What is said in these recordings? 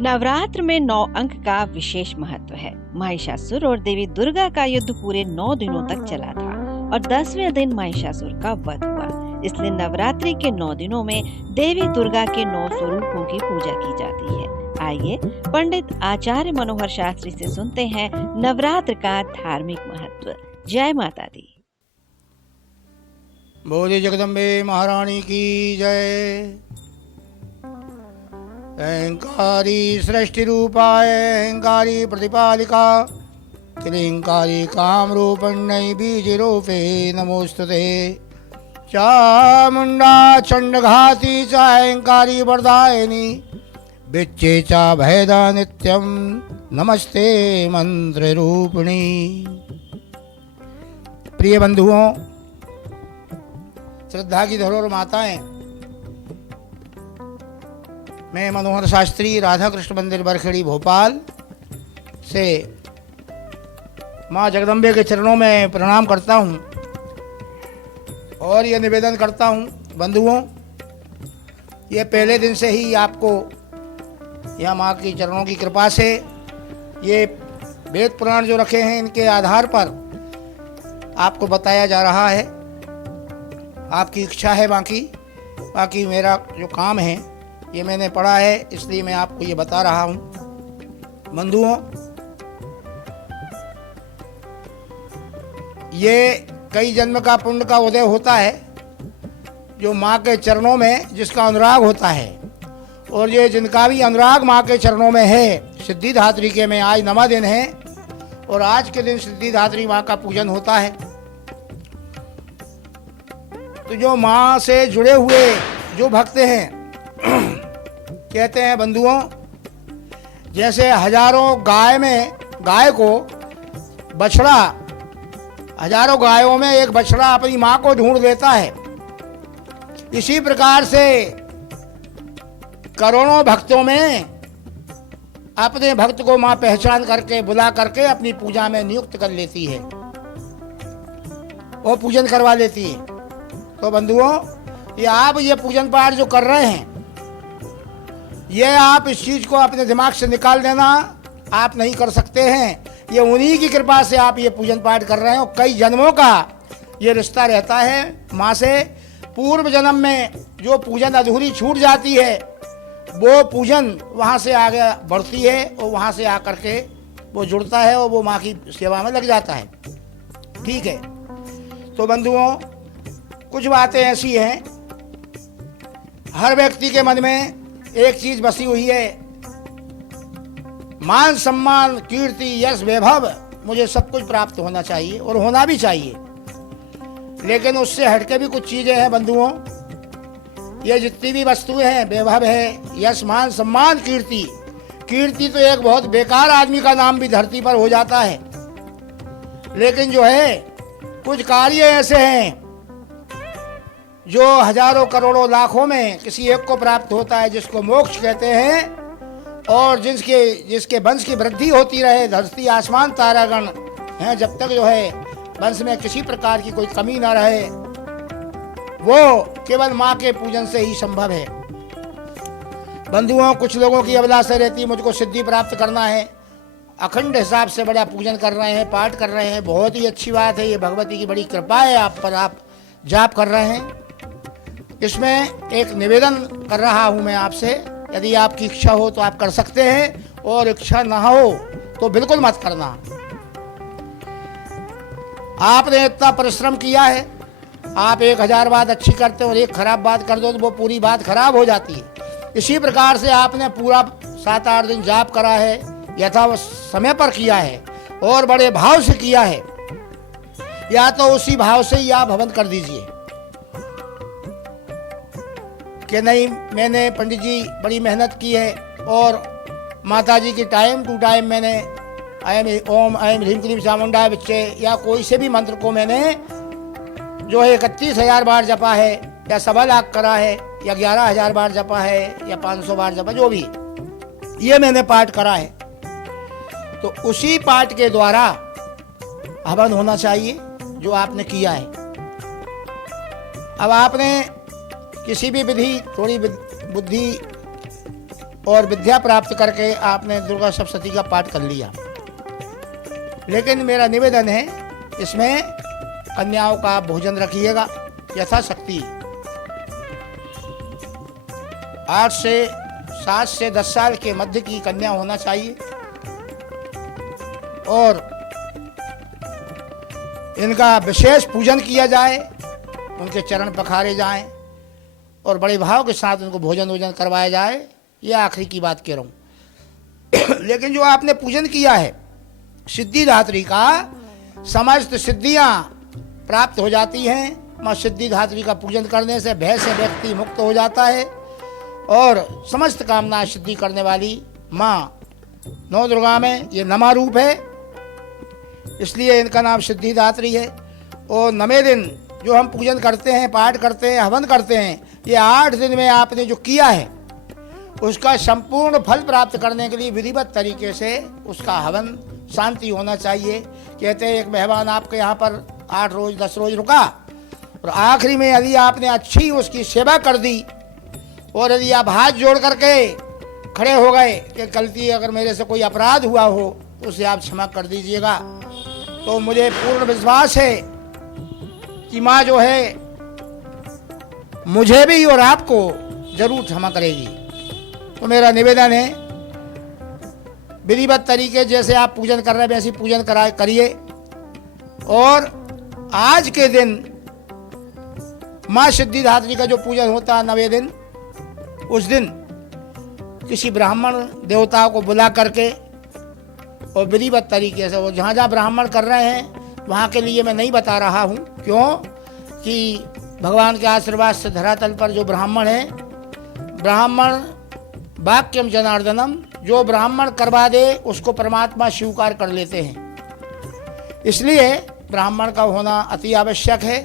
नवरात्र में 9 अंक का विशेष महत्व है। महिषासुर और देवी दुर्गा का युद्ध पूरे 9 दिनों तक चला था और 10वें दिन महिषासुर का वध हुआ। इसलिए नवरात्रि के 9 दिनों में देवी दुर्गा के 9 स्वरूपों की पूजा की जाती है। आइए पंडित आचार्य मनोहर शास्त्री से सुनते हैं नवरात्र का धार्मिक महत्व। जय माता दी। बोले जगदम्बे महारानी की जय। अहंकारी सृष्टि रूपाय अहंकारी प्रतिपालिका त्रिंकारी काम रूपण्य बीज रूपे नमोस्तुते। चामुंडा चंडघाती च अहंकारी वरदायिनी बिच्चे चा भयदा नित्यम नमस्ते मंत्र रूपिणी। प्रिय बंधुओं, श्रद्धा की धरोहर माताएं, मैं मनोहर शास्त्री राधा कृष्ण मंदिर बरखेड़ी भोपाल से माँ जगदम्बे के चरणों में प्रणाम करता हूँ और ये निवेदन करता हूँ बंधुओं, ये पहले दिन से ही आपको यह माँ की चरणों की कृपा से ये वेद पुराण जो रखे हैं इनके आधार पर आपको बताया जा रहा है। आपकी इच्छा है बाकी मेरा जो काम है ये मैंने पढ़ा है, इसलिए मैं आपको ये बता रहा हूँ। बंधुओं, ये कई जन्म का पुण्य का उदय होता है जो माँ के चरणों में जिसका अनुराग होता है, और ये जिनका भी अनुराग माँ के चरणों में है। सिद्धिदात्री के में आज 9वां दिन है और आज के दिन सिद्धिदात्री माँ का पूजन होता है। तो जो माँ से जुड़े हुए जो भक्त हैं कहते हैं बंधुओं, जैसे हजारों गाय को बछड़ा, हजारों गायों में एक बछड़ा अपनी माँ को ढूंढ लेता है, इसी प्रकार से करोड़ों भक्तों में अपने भक्त को माँ पहचान करके बुला करके अपनी पूजा में नियुक्त कर लेती है और पूजन करवा लेती है। तो बंधुओं, ये आप ये पूजन पाठ जो कर रहे हैं, ये आप इस चीज को अपने दिमाग से निकाल देना आप नहीं कर सकते हैं। ये उन्हीं की कृपा से आप ये पूजन पाठ कर रहे हो। कई जन्मों का ये रिश्ता रहता है माँ से। पूर्व जन्म में जो पूजन अधूरी छूट जाती है वो पूजन वहाँ से आगे बढ़ती है और वहाँ से आकर के वो जुड़ता है और वो माँ की सेवा में लग जाता है। ठीक है। तो बंधुओं, कुछ बातें ऐसी हैं, हर व्यक्ति के मन में एक चीज बसी हुई है, मान सम्मान कीर्ति यश वैभव, मुझे सब कुछ प्राप्त होना चाहिए और होना भी चाहिए। लेकिन उससे हटके भी कुछ चीजें हैं बंधुओं। ये जितनी भी वस्तुएं हैं, वैभव है, यश मान सम्मान कीर्ति तो एक बहुत बेकार आदमी का नाम भी धरती पर हो जाता है। लेकिन जो है कुछ कार्य ऐसे हैं जो हजारों करोड़ों लाखों में किसी एक को प्राप्त होता है, जिसको मोक्ष कहते हैं, और जिसके वंश की वृद्धि होती रहे, धरती आसमान तारागण हैं, जब तक जो है वंश में किसी प्रकार की कोई कमी ना रहे, वो केवल माँ के पूजन से ही संभव है। बंधुओं, कुछ लोगों की अभिलाषा रहती है मुझको सिद्धि प्राप्त करना है, अखंड हिसाब से बड़ा पूजन कर रहे हैं, पाठ कर रहे हैं, बहुत ही अच्छी बात है। ये भगवती की बड़ी कृपा है आप पर, आप जाप कर रहे हैं। इसमें एक निवेदन कर रहा हूं मैं आपसे, यदि आपकी इच्छा हो तो आप कर सकते हैं और इच्छा ना हो तो बिल्कुल मत करना। आपने इतना परिश्रम किया है, आप 1000 बात अच्छी करते हो और एक खराब बात कर दो तो वो पूरी बात खराब हो जाती है। इसी प्रकार से आपने पूरा 7-8 दिन जाप करा है, यथा समय पर किया है और बड़े भाव से किया है, या तो उसी भाव से ही आप हवन कर दीजिए कि नहीं, मैंने पंडित जी बड़ी मेहनत की है और माता जी की टाइम टू टाइम मैंने ओम ऐम ह्रीम क्लीम चामुंडा बच्चे या कोई से भी मंत्र को मैंने जो है 31,000 बार जपा है, या 1.25 लाख करा है, या 11,000 बार जपा है, या 500 बार जपा, जो भी ये मैंने पाठ करा है, तो उसी पाठ के द्वारा हवन होना चाहिए जो आपने किया है। अब आपने किसी भी विधि थोड़ी बुद्धि और विद्या प्राप्त करके आपने दुर्गा सप्तशती का पाठ कर लिया। लेकिन मेरा निवेदन है, इसमें कन्याओं का भोजन रखिएगा यथाशक्ति। 7 से 10 साल के मध्य की कन्या होना चाहिए और इनका विशेष पूजन किया जाए, उनके चरण पखारे जाएं और बड़े भाव के साथ उनको भोजन करवाया जाए। ये आखिरी की बात कह रहा हूँ। लेकिन जो आपने पूजन किया है सिद्धिदात्री का, समस्त सिद्धियाँ प्राप्त हो जाती हैं। माँ सिद्धिदात्री का पूजन करने से भय से व्यक्ति मुक्त हो जाता है और समस्त कामना सिद्धि करने वाली माँ नौ दुर्गा में ये नमा रूप है, इसलिए इनका नाम सिद्धिदात्री है। और 9वें दिन जो हम पूजन करते हैं, पाठ करते हैं, हवन करते हैं, ये 8 दिन में आपने जो किया है उसका संपूर्ण फल प्राप्त करने के लिए विधिवत तरीके से उसका हवन शांति होना चाहिए। कहते हैं एक मेहमान आपके यहाँ पर 8 रोज 10 रोज रुका और आखिरी में यदि आपने अच्छी उसकी सेवा कर दी और यदि आप हाथ जोड़ करके खड़े हो गए कि गलती अगर मेरे से कोई अपराध हुआ हो तो उसे आप क्षमा कर दीजिएगा, तो मुझे पूर्ण विश्वास है कि माँ जो है मुझे भी और आपको जरूर क्षमा करेगी। तो मेरा निवेदन है, विधिवत तरीके जैसे आप पूजन कर रहे हैं वैसे पूजन करिए। और आज के दिन माँ सिद्धिदात्री का जो पूजन होता है 9वें दिन, उस दिन किसी ब्राह्मण देवताओं को बुला करके और विधिवत तरीके से, वो जहाँ जहाँ ब्राह्मण कर रहे हैं वहाँ के लिए मैं नहीं बता रहा हूँ, क्यों कि भगवान के आशीर्वाद से धरातल पर जो ब्राह्मण है, ब्राह्मण वाक्यम जनार्दनम, जो ब्राह्मण करवा दे उसको परमात्मा स्वीकार कर लेते हैं। इसलिए ब्राह्मण का होना अति आवश्यक है।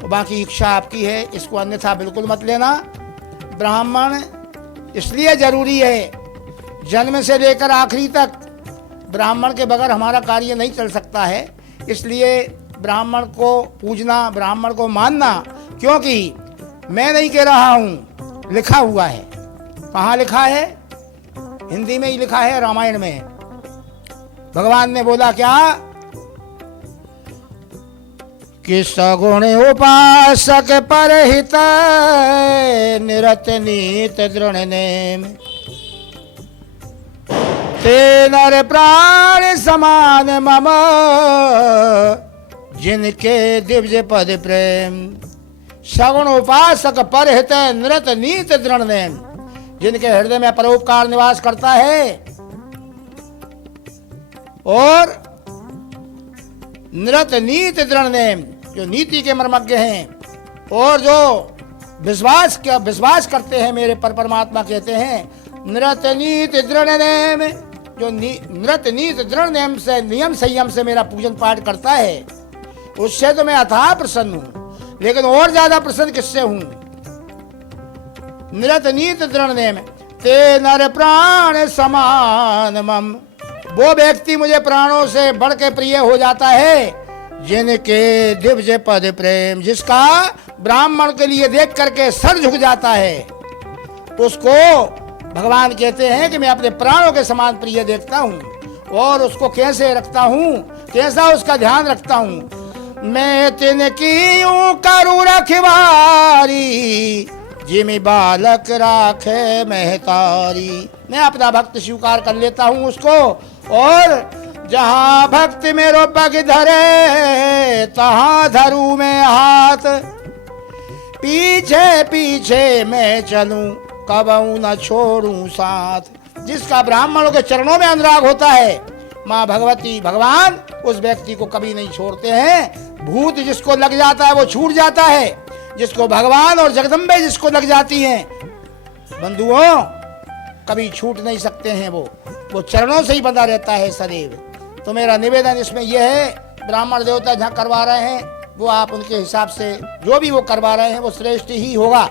तो बाकी इच्छा आपकी है, इसको अन्यथा बिल्कुल मत लेना। ब्राह्मण इसलिए जरूरी है, जन्म से लेकर आखिरी तक ब्राह्मण के बगैर हमारा कार्य नहीं चल सकता है। इसलिए ब्राह्मण को पूजना, ब्राह्मण को मानना, क्योंकि मैं नहीं कह रहा हूँ, लिखा हुआ है। कहाँ लिखा है? हिंदी में ही लिखा है, रामायण में। भगवान ने बोला क्या कि सगुण उपासक परहित निरत नीत दृढ़ नेम, ते नर प्राण समान मम, जिनके दिव्य पद प्रेम। सगुण उपासक परहित निरत नीत दृढ़ नेम, जिनके हृदय में परोपकार निवास करता है और निरत नीति दृढ़ नेम, जो नीति के मर्मज्ञ हैं और जो विश्वास करते हैं मेरे पर, परमात्मा कहते हैं निरत नीति दृढ़ नेम, जो निरत नीति दृढ़ नेम से, नियम संयम से मेरा पूजन पाठ करता है, उससे तो मैं अथाह प्रसन्न हूँ। लेकिन और ज्यादा प्रसन्न किससे हूँ? निरत नीत दृढ़ नेम, ते नर प्राण समान मम, वो व्यक्ति मुझे प्राणों से बढ़ के प्रिय हो जाता है, जिनके दिव्य पद प्रेम, जिसका ब्राह्मण के लिए देख करके सर झुक जाता है, उसको भगवान कहते हैं कि मैं अपने प्राणों के समान प्रिय देखता हूँ। और उसको कैसे रखता हूँ, कैसा उसका ध्यान रखता हूँ? मैं तिनकी यूं करूँ रखवारी, जिमी बालक राखे महतारी। मैं अपना भक्त स्वीकार कर लेता हूँ उसको, और जहाँ भक्त मेरो पग धरे तहाँ धरूं मैं हाथ, पीछे पीछे मैं चलूं कबहू न छोड़ूं साथ। जिसका ब्राह्मणों के चरणों में अनुराग होता है, माँ भगवती भगवान उस व्यक्ति को कभी नहीं छोड़ते हैं। भूत जिसको लग जाता है वो छूट जाता है, जिसको भगवान और जगदम्बे जिसको लग जाती हैं, बंधुओं कभी छूट नहीं सकते हैं। वो चरणों से ही बंधा रहता है सदैव। तो मेरा निवेदन इसमें यह है, ब्राह्मण देवता जहाँ करवा रहे हैं वो आप उनके हिसाब से जो भी वो करवा रहे हैं वो श्रेष्ठ ही होगा।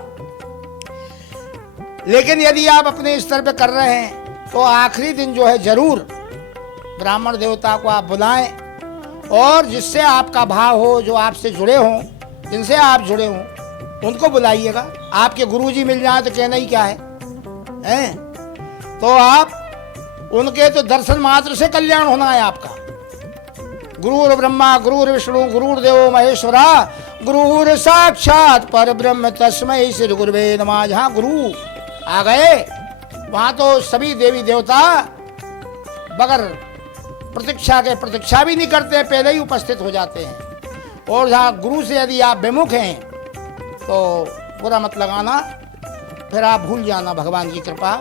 लेकिन यदि आप अपने स्तर पे कर रहे हैं तो आखिरी दिन जो है जरूर ब्राह्मण देवता को आप बुलाएं, और जिससे आपका भाव हो, जो आपसे जुड़े हों, जिनसे आप जुड़े हों, उनको बुलाइएगा। आपके गुरुजी मिल जाए तो कहना ही क्या है? तो आप उनके तो दर्शन मात्र से कल्याण होना है आपका। गुरुर ब्रह्मा गुरुर विष्णु गुरुर्देवो महेश्वरा गुरुर साक्षात पर ब्रह्म तस्मै श्री गुरुवे नमः। जहाँ गुरु आ गए वहाँ तो सभी देवी देवता बगैर प्रतीक्षा भी नहीं करते, पहले ही उपस्थित हो जाते हैं। और जहाँ गुरु से यदि आप विमुख हैं तो बुरा मत लगाना, फिर आप भूल जाना भगवान की कृपा।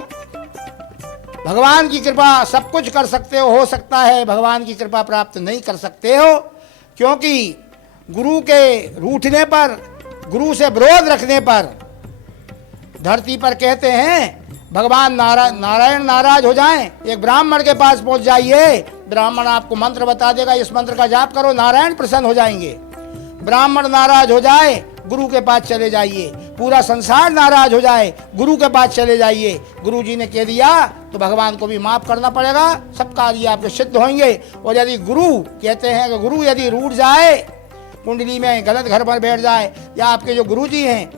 भगवान की कृपा सब कुछ कर सकते हो सकता है भगवान की कृपा प्राप्त नहीं कर सकते हो, क्योंकि गुरु के रूठने पर, गुरु से विरोध रखने पर धरती पर कहते हैं भगवान नारायण नाराज हो जाएं, एक ब्राह्मण के पास पहुंच जाइए, ब्राह्मण आपको मंत्र बता देगा, इस मंत्र का जाप करो नारायण प्रसन्न हो जाएंगे। ब्राह्मण नाराज हो जाए गुरु के पास चले जाइए, पूरा संसार नाराज हो जाए गुरु के पास चले जाइए, गुरु जी ने कह दिया तो भगवान को भी माफ करना पड़ेगा, सब कार्य आपके सिद्ध होंगे। और यदि गुरु कहते हैं कि गुरु यदि रूठ जाए, कुंडली में गलत घर पर बैठ जाए, या आपके जो गुरु जी हैं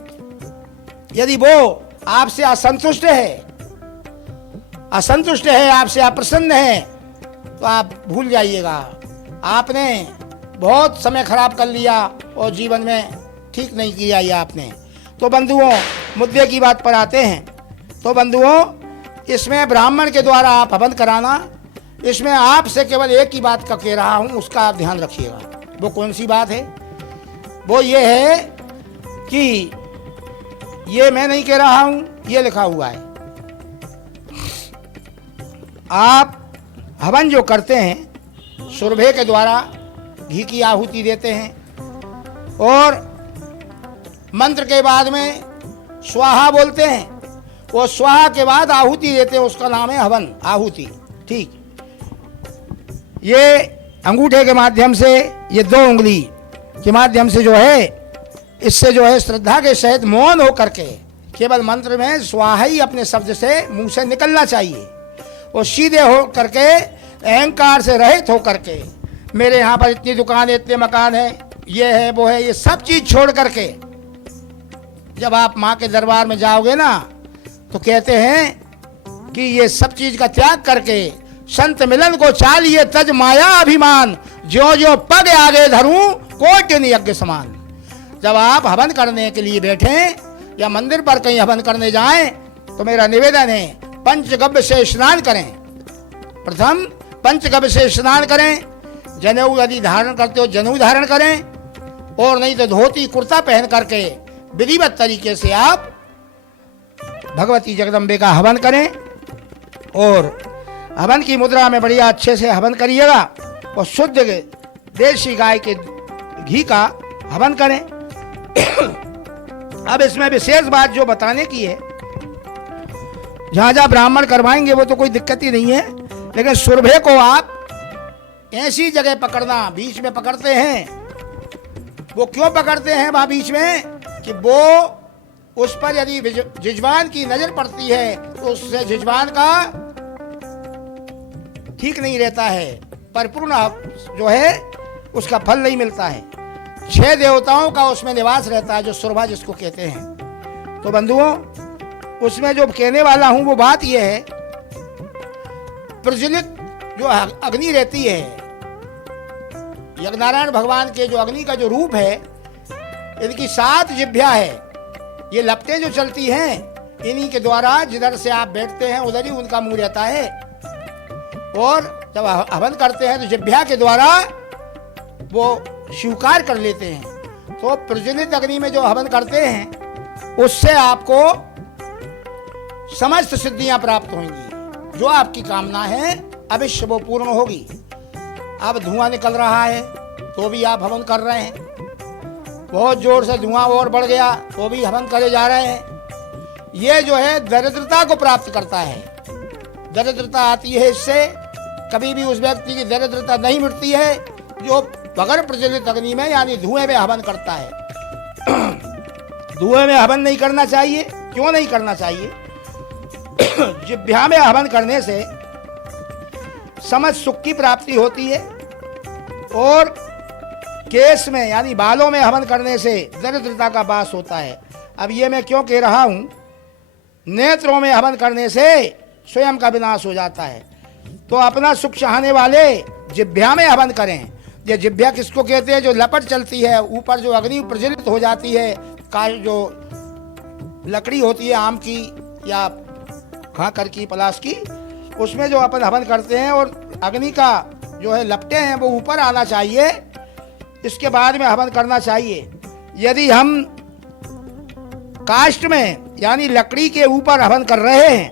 यदि वो आपसे असंतुष्ट है आपसे अप्रसन्न है, तो आप भूल जाइएगा, आपने बहुत समय खराब कर लिया और जीवन में ठीक नहीं किया ये आपने। तो बंधुओं, मुद्दे की बात पर आते हैं। तो बंधुओं, इसमें ब्राह्मण के द्वारा आप हवन कराना, इसमें आपसे केवल एक ही बात का कह रहा हूँ, उसका आप ध्यान रखिएगा। वो कौन सी बात है? वो ये है कि ये मैं नहीं कह रहा हूँ, ये लिखा हुआ है। आप हवन जो करते हैं सुरभे के द्वारा घी की आहुति देते हैं और मंत्र के बाद में स्वाहा बोलते हैं, वो स्वाहा के बाद आहुति देते हैं, उसका नाम है हवन आहुति। ठीक, ये अंगूठे के माध्यम से, ये 2 उंगली के माध्यम से जो है, इससे जो है श्रद्धा के सहित मौन हो करके केवल मंत्र में स्वाहा ही अपने शब्द से मुंह से निकलना चाहिए, और सीधे हो करके अहंकार से रहित हो करके, मेरे यहाँ पर इतनी दुकान है, इतने मकान है, ये है वो है, ये सब चीज छोड़ करके जब आप माँ के दरबार में जाओगे ना, तो कहते हैं कि ये सब चीज का त्याग करके संत मिलन को चालिए तज माया अभिमान, जो जो पग आगे धरूं कोटि यज्ञ समान। जब आप हवन करने के लिए बैठे या मंदिर पर कहीं हवन करने जाएं, तो मेरा निवेदन है पंचगव्य से स्नान करें। प्रथम पंचगव्य से स्नान करें, जनेऊ यदि धारण करते हो जनेऊ धारण करें, और नहीं तो धोती कुर्ता पहन करके विधिवत तरीके से आप भगवती जगदम्बे का हवन करें, और हवन की मुद्रा में बढ़िया अच्छे से हवन करिएगा, और शुद्ध देशी गाय के घी का हवन करें। अब इसमें विशेष बात जो बताने की है, जहां जहां ब्राह्मण करवाएंगे वो तो कोई दिक्कत ही नहीं है, लेकिन सुरभे को आप ऐसी जगह पकड़ना, बीच में पकड़ते हैं। वो क्यों पकड़ते हैं वहां बीच में? कि वो उस पर यदि जिजवान की नजर पड़ती है तो उससे जिजवान का ठीक नहीं रहता है, परिपूर्ण जो है उसका फल नहीं मिलता है। 6 देवताओं का उसमें निवास रहता है, जो सुरभा जिसको कहते हैं। तो बंधुओं, उसमें जो कहने वाला हूं वो बात यह है, प्रज्वलित जो अग्नि रहती है, यज्ञनारायण भगवान के जो अग्नि का जो रूप है, इनकी 7 जिह्वा है, ये लपटें जो चलती हैं, इन्हीं के द्वारा जिधर से आप बैठते हैं उधर ही उनका मुंह रहता है, और जब हवन करते हैं तो जिह्वा के द्वारा वो स्वीकार कर लेते हैं। तो प्रज्वलित अग्नि में जो हवन करते हैं उससे आपको समस्त सिद्धियां प्राप्त होंगी, जो आपकी कामना है अवश्य वो पूर्ण होगी। अब धुआं निकल रहा है तो भी आप हवन कर रहे हैं, बहुत जोर से धुआं और बढ़ गया तो भी हवन करे जा रहे हैं। ये जो है दरिद्रता को प्राप्त करता है, दरिद्रता आती है इससे। कभी भी उस व्यक्ति की दरिद्रता नहीं मिटती है जो बगैर प्रज्वलित अग्नि में यानी धुएं में हवन करता है। धुएं में हवन नहीं करना चाहिए। क्यों नहीं करना चाहिए? जिह्वा में हवन करने से समस्त सुख की प्राप्ति होती है, और केश में यानी बालों में हवन करने से दरिद्रता का वास होता है। अब ये मैं क्यों कह रहा हूं, नेत्रों में हवन करने से स्वयं का विनाश हो जाता है। तो अपना सुख चाहने वाले जिभ्या में हवन करें। ये जिभ्या किसको कहते हैं? जो लपट चलती है ऊपर, जो अग्नि प्रज्वलित हो जाती है, का जो लकड़ी होती है आम की या खाकर की, पलाश की, उसमें जो अपन हवन करते हैं और अग्नि का जो है लपटे हैं वो ऊपर आना चाहिए। इसके बाद में हवन करना चाहिए। यदि हम काष्ठ में यानी लकड़ी के ऊपर हवन कर रहे हैं,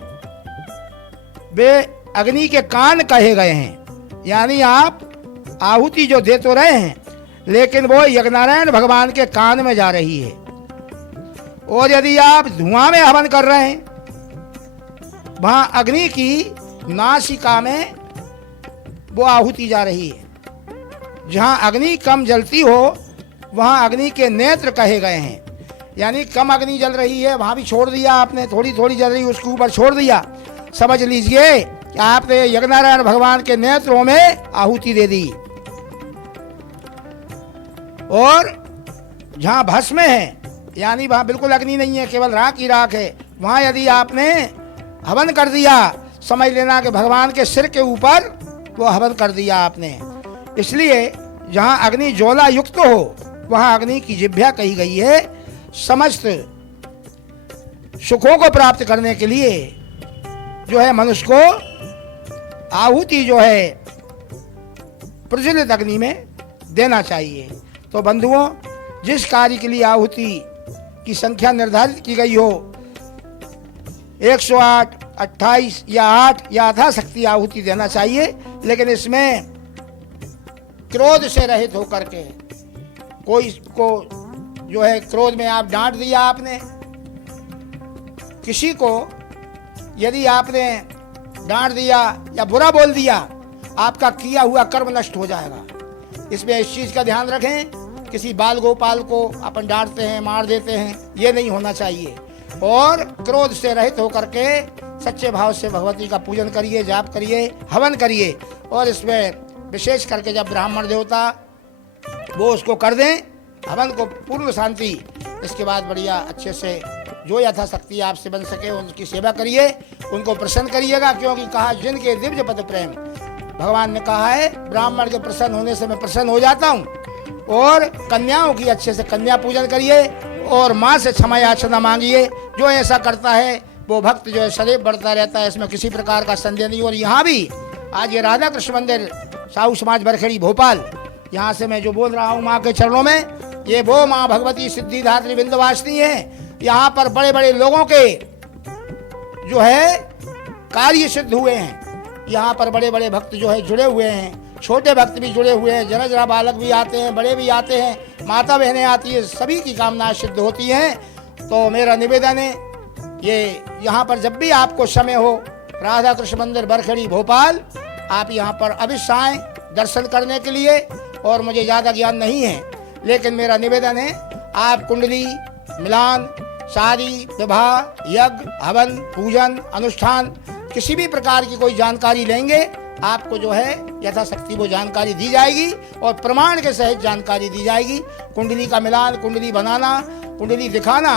वे अग्नि के कान कहे गए हैं, यानी आप आहुति जो दे तो रहे हैं लेकिन वो यज्ञनारायण भगवान के कान में जा रही है। और यदि आप धुआं में हवन कर रहे हैं, वहां अग्नि की नासिका में वो आहुति जा रही है। जहां अग्नि कम जलती हो वहां अग्नि के नेत्र कहे गए हैं, यानी कम अग्नि जल रही है वहां भी छोड़ दिया आपने, थोड़ी थोड़ी जल रही उसके ऊपर छोड़ दिया। समझ लीजिए कि आपने यज्ञनारायण भगवान के नेत्रों में आहुति दे दी। और जहां भस्म है यानी वहां बिल्कुल अग्नि नहीं है, केवल राख ही राख है, वहां यदि आपने हवन कर दिया, समझ लेना कि भगवान के सिर के ऊपर वो हवन कर दिया आपने। इसलिए जहां अग्नि ज्वाला युक्त हो वहां अग्नि की जिभ्या कही गई है। समस्त सुखों को प्राप्त करने के लिए जो है मनुष्य को आहुति जो है प्रज्वलित अग्नि में देना चाहिए। तो बंधुओं, जिस कार्य के लिए आहुति की संख्या निर्धारित की गई हो, 108, 28 या 8 या यथाशक्ति आहुति देना चाहिए, लेकिन इसमें क्रोध से रहित होकर के, कोई को जो है क्रोध में आप डांट दिया आपने किसी को, यदि आपने डांट दिया या बुरा बोल दिया, आपका किया हुआ कर्म नष्ट हो जाएगा। इसमें इस चीज का ध्यान रखें। किसी बाल गोपाल को अपन डांटते हैं, मार देते हैं, ये नहीं होना चाहिए। और क्रोध से रहित होकर के सच्चे भाव से भगवती का पूजन करिए, जाप करिए, हवन करिए। और इसमें विशेष करके जब ब्राह्मण देवता वो उसको कर दें हवन को पूर्ण शांति, इसके बाद बढ़िया अच्छे से जो यथाशक्ति आपसे बन सके उनकी सेवा करिए, उनको प्रसन्न करिएगा। क्योंकि कहा जिनके दिव्य पद प्रेम, भगवान ने कहा है ब्राह्मण के प्रसन्न होने से मैं प्रसन्न हो जाता हूँ। और कन्याओं की अच्छे से कन्या पूजन करिए और माँ से क्षमा याचना मांगिए। जो ऐसा करता है वो भक्त जो है सदैव बढ़ता रहता है, इसमें किसी प्रकार का संदेह नहीं। और यहाँ भी आज ये राधा कृष्ण मंदिर साहू समाज बरखेड़ी भोपाल, यहाँ से मैं जो बोल रहा हूँ माँ के चरणों में, ये वो माँ भगवती सिद्धिदात्री विंध्यवासिनी है। यहाँ पर बड़े बड़े लोगों के जो है कार्य सिद्ध हुए हैं। यहाँ पर बड़े बड़े भक्त जो है जुड़े हुए हैं, छोटे भक्त भी जुड़े हुए हैं, जरा जरा बालक भी आते हैं, बड़े भी आते हैं, माता बहनें आती है, सभी की कामनाएं सिद्ध होती हैं। तो मेरा निवेदन है, ये यहाँ पर जब भी आपको समय हो, राधा कृष्ण मंदिर बरखेड़ी भोपाल, आप यहाँ पर अवश्य आएं दर्शन करने के लिए। और मुझे ज़्यादा ज्ञान नहीं है, लेकिन मेरा निवेदन है आप कुंडली, मिलान, शादी, विवाह, यज्ञ, हवन, पूजन, अनुष्ठान, किसी भी प्रकार की कोई जानकारी लेंगे, आपको जो है यथाशक्ति वो जानकारी दी जाएगी और प्रमाण के सहित जानकारी दी जाएगी। कुंडली का मिलान, कुंडली बनाना, कुंडली दिखाना,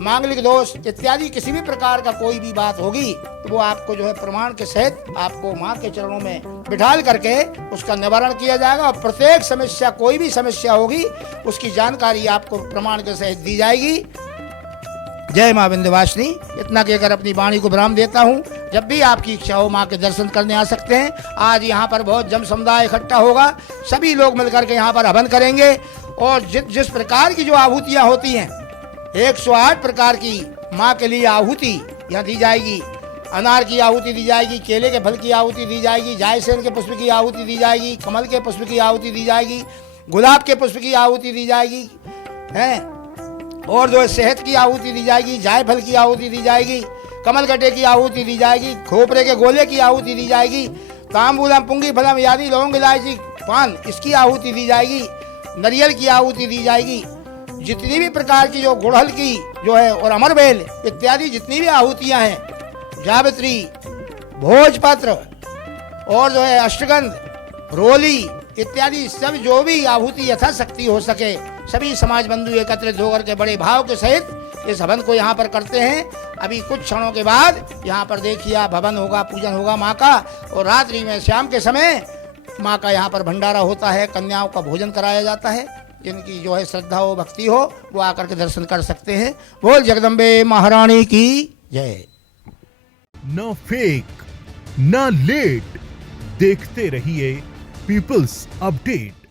मांगलिक दोष इत्यादि किसी भी प्रकार का कोई भी बात होगी तो वो आपको जो है प्रमाण के सहित आपको माँ के चरणों में बिठाल करके उसका निवारण किया जाएगा। और प्रत्येक समस्या, कोई भी समस्या होगी, उसकी जानकारी आपको प्रमाण के सहित दी जाएगी। जय माँ विंध्यवासिनी। इतना कहकर अपनी वाणी को विराम देता हूँ। जब भी आपकी इच्छा हो माँ के दर्शन करने आ सकते हैं। आज यहाँ पर बहुत जन समुदाय इकट्ठा होगा, सभी लोग मिलकर के यहाँ पर हवन करेंगे। और जिस प्रकार की जो आहुतियाँ होती हैं, 108 प्रकार की माँ के लिए आहुति यहाँ दी जाएगी। अनार की आहुति दी जाएगी, केले के फल की आहुति दी जाएगी, जायसेन के पुष्प की आहुति दी जाएगी, कमल के पुष्प की आहुति दी जाएगी, गुलाब के पुष्प की आहुति दी जाएगी, हैं, और जो है शहद की आहुति दी जाएगी, जायफल की आहुति दी जाएगी, कमल गड्ढे की आहुति दी जाएगी, खोपरे के गोले की आहुति दी जाएगी, तांबूलम, पुंगी फलम यानी लौंग, इलायची, पान, इसकी आहुति दी जाएगी, नारियल की आहुति दी जाएगी। जितनी भी प्रकार की जो गुड़हल की जो है और अमरबेल इत्यादि जितनी भी आहुतियां हैं, जावित्री, भोजपत्र और जो है अष्टगंध, रोली इत्यादि सब जो भी आहुति यथाशक्ति हो सके, सभी समाज बंधु एकत्रित होकर के बड़े भाव के सहित इस हवन को यहाँ पर करते हैं। अभी कुछ क्षणों के बाद यहाँ पर देखिए आप हवन होगा, पूजन होगा माँ का, और रात्रि में शाम के समय माँ का यहाँ पर भंडारा होता है, कन्याओं का भोजन कराया जाता है। जिनकी जो है श्रद्धा हो, भक्ति हो, वो आकर के दर्शन कर सकते हैं। बोल जगदम्बे महारानी की जय। न फेक न लेट, देखते रहिए पीपल्स अपडेट।